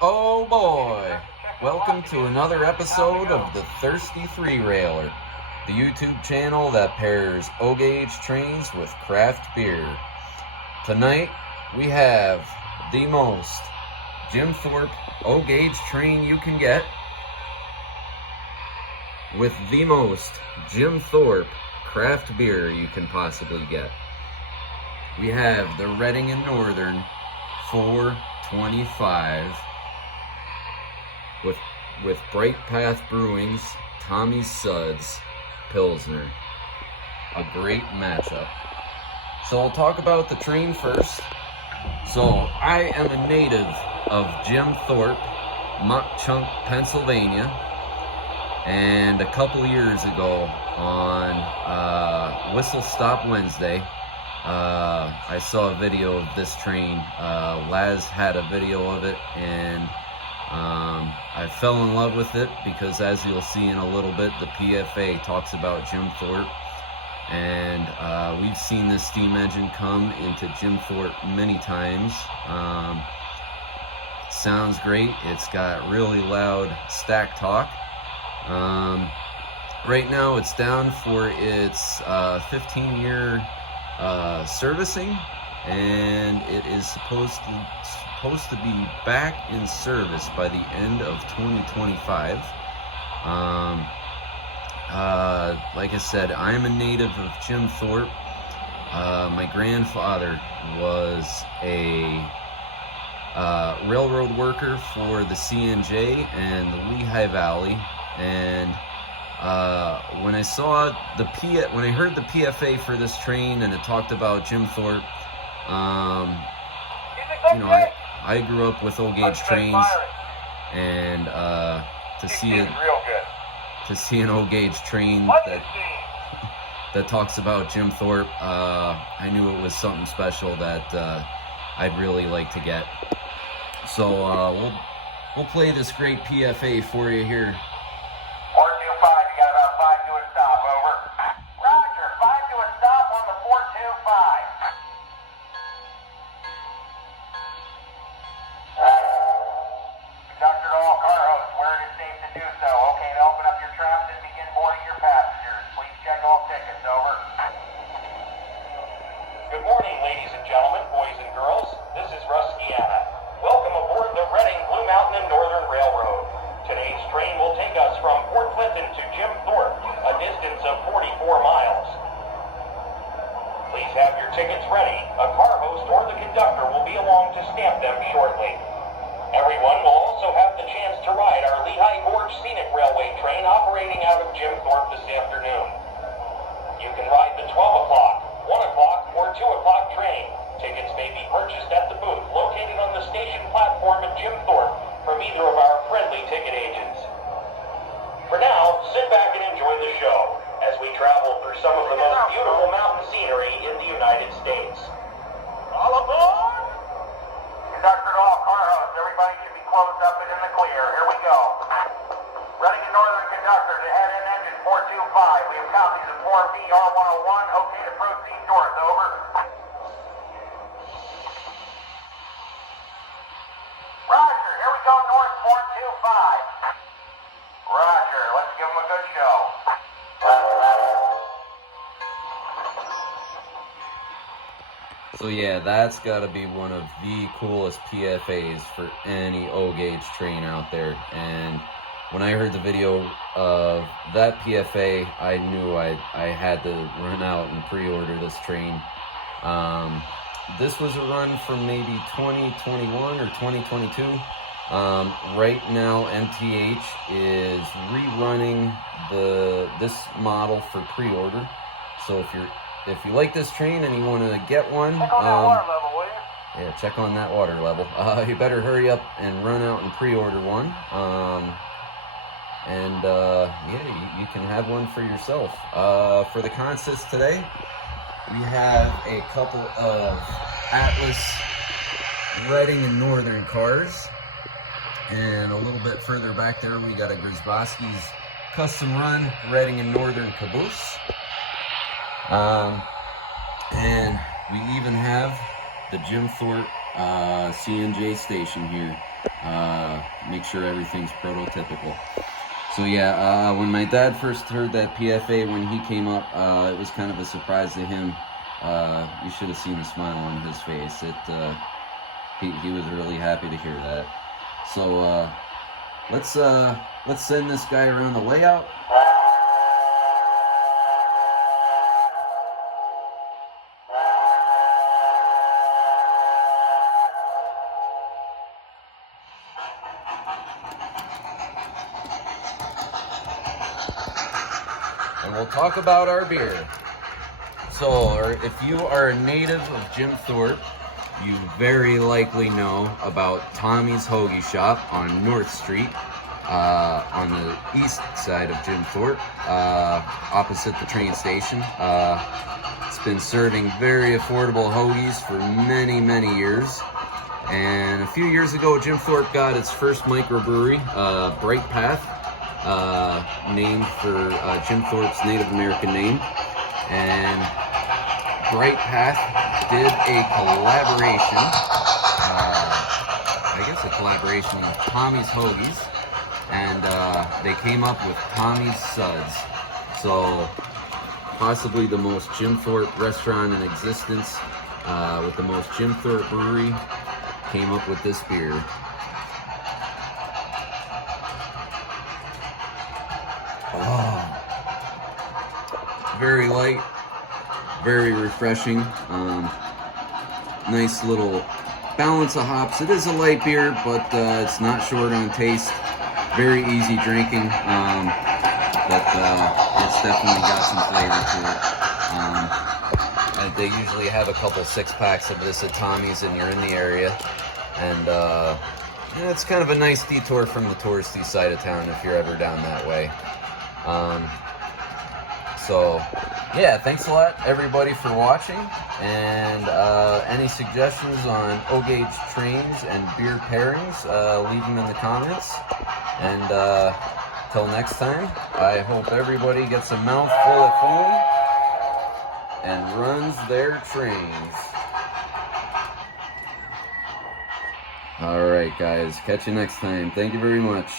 Oh boy! Welcome to another episode of the Thirsty Three-Railer, the YouTube channel that pairs O-Gauge trains with craft beer. Tonight, we have the most Jim Thorpe O-Gauge train you can get with the most Jim Thorpe craft beer you can possibly get. We have the Reading and Northern 425 with Bright Path Brewing's Tommy's Suds Pilsner. A great matchup. So we'll talk about the train first. So I am a native of Jim Thorpe, Mock Chunk, Pennsylvania. And a couple years ago on Whistle Stop Wednesday, I saw a video of this train. Laz had a video of it, and I fell in love with it because, as you'll see in a little bit, the PFA talks about Jim Thorpe, and we've seen this steam engine come into Jim Thorpe many times. It sounds great. It's got really loud stack talk. Right now it's down for its 15-year servicing, and it is supposed to be back in service by the end of 2025. Like I said, I'm a native of Jim Thorpe. My grandfather was a railroad worker for the CNJ and the Lehigh Valley, and when I heard the PFA for this train and it talked about Jim Thorpe, I grew up with O-Gauge trains, and to see an O-Gauge train that talks about Jim Thorpe, I knew it was something special that I'd really like to get. So we'll play this great PFA for you here. 425, you got about 5 to a stop, over. Roger, 5 to a stop on the 425. Conductor to all car hosts, where it is safe to do so. Okay to open up your traps and begin boarding your passengers. Please check all tickets, over. Good morning, ladies and gentlemen, boys and girls. This is Ruskiana. Welcome aboard the Reading, Blue Mountain and Northern Railroad. Today's train will take us from Port Clinton to Jim Thorpe, a distance of 44 miles. Please have your tickets ready. A car host or the conductor will be along to stamp them shortly. Everyone will also have the chance to ride our Lehigh Gorge Scenic Railway train operating out of Jim Thorpe this afternoon. You can ride the 12 o'clock, 1 o'clock, or 2 o'clock train. Tickets may be purchased at the booth located on the station platform at Jim Thorpe from either of our friendly ticket agents. For now, sit back and enjoy the show as we travel through some of the most beautiful mountain scenery in the United States. All aboard! Conductor to all car hosts, everybody should be closed up and in the clear. Here we go. Reading and Northern conductor to head in engine 425. We have copies of Form B R101. Okay to proceed north, over. Roger, here we go north 425. Roger, let's give them a good show. So yeah, that's got to be one of the coolest PFAs for any O-Gauge train out there. And when I heard the video of that PFA, I knew I had to run out and pre-order this train. This was a run from maybe 2021 or 2022. Right now, MTH is rerunning this model for pre-order. So if you like this train and you want to get one, check on that water level, will you? Yeah, check on that water level. You better hurry up and run out and pre-order one. Yeah, you can have one for yourself. For the contest today, we have a couple of Atlas Reading and Northern cars, and a little bit further back there we got a Grzybowski's Custom Run Reading and Northern caboose, and we even have the Jim Thorpe CNJ station here. Make sure everything's prototypical. So yeah, when my dad first heard that PFA when he came up, it was kind of a surprise to him. You should have seen the smile on his face. He was really happy to hear that. So let's send this guy around the layout. And we'll talk about our beer. So, if you are a native of Jim Thorpe, you very likely know about Tommy's Hoagie Shop on North Street, on the east side of Jim Thorpe, opposite the train station. It's been serving very affordable hoagies for many, many years. And a few years ago, Jim Thorpe got its first microbrewery, Bright Path, named for Jim Thorpe's Native American name. And Bright Path did a collaboration, with Tommy's Hoagies, and they came up with Tommy's Suds. So possibly the most Jim Thorpe restaurant in existence, with the most Jim Thorpe brewery, came up with this beer. Oh, very light, very refreshing. Nice little balance of hops. It is a light beer, but it's not short on taste. Very easy drinking, but it's definitely got some flavor to it. And they usually have a couple 6-packs of this at Tommy's, and you're in the area. And yeah, it's kind of a nice detour from the touristy side of town if you're ever down that way. So yeah, thanks a lot everybody for watching, and any suggestions on O-Gauge trains and beer pairings, leave them in the comments. And till next time, I hope everybody gets a mouthful of food and runs their trains. Alright guys, catch you next time. Thank you very much.